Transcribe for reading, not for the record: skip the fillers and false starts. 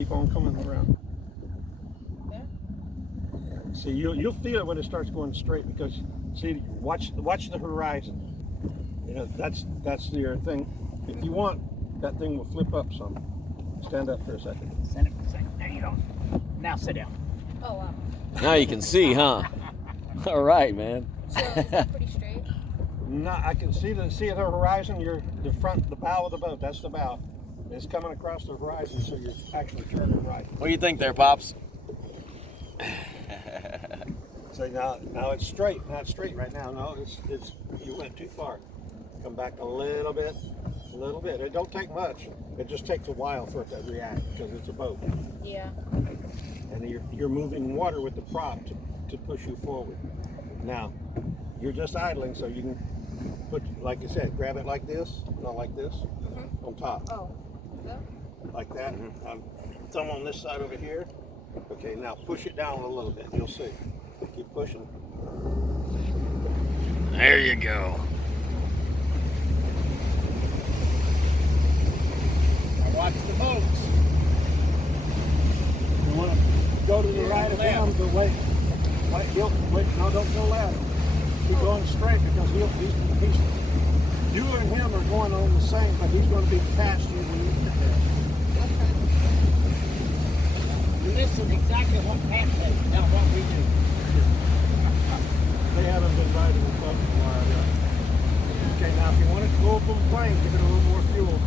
Keep on coming around. There? See, you'll feel it when it starts going straight because see, watch the horizon. You know that's your thing. If you want, that thing will flip up some. Stand up for a second. Stand up for a second. There you go. Now sit down. Oh wow. Now you can see, huh? All right, man. So is it pretty straight? No, I can see the horizon. The bow of the boat. That's the bow. It's coming across the horizon, so you're actually turning right. What do you think there, Pops? So now it's straight. Not straight right now. No, it's you went too far. Come back a little bit. It don't take much. It just takes a while for it to react because it's a boat. Yeah. And you're moving water with the prop to push you forward. Now, you're just idling, so you can put, like you said, grab it like this, not like this, on top. Oh. So? Like that. Thumb on this side over here. Okay, now push it down a little bit. You'll see. Keep pushing. There you go. Now watch the boats. You want to go to the right of him, but wait. No, don't go left. Keep going straight because he's you and him are going on the same, but he's going to be past you when you get there. Listen exactly what Pat said, not what we do. They haven't been riding the boat in a while yet. Okay, now if you want it to go up on the plane, give it a little more fuel.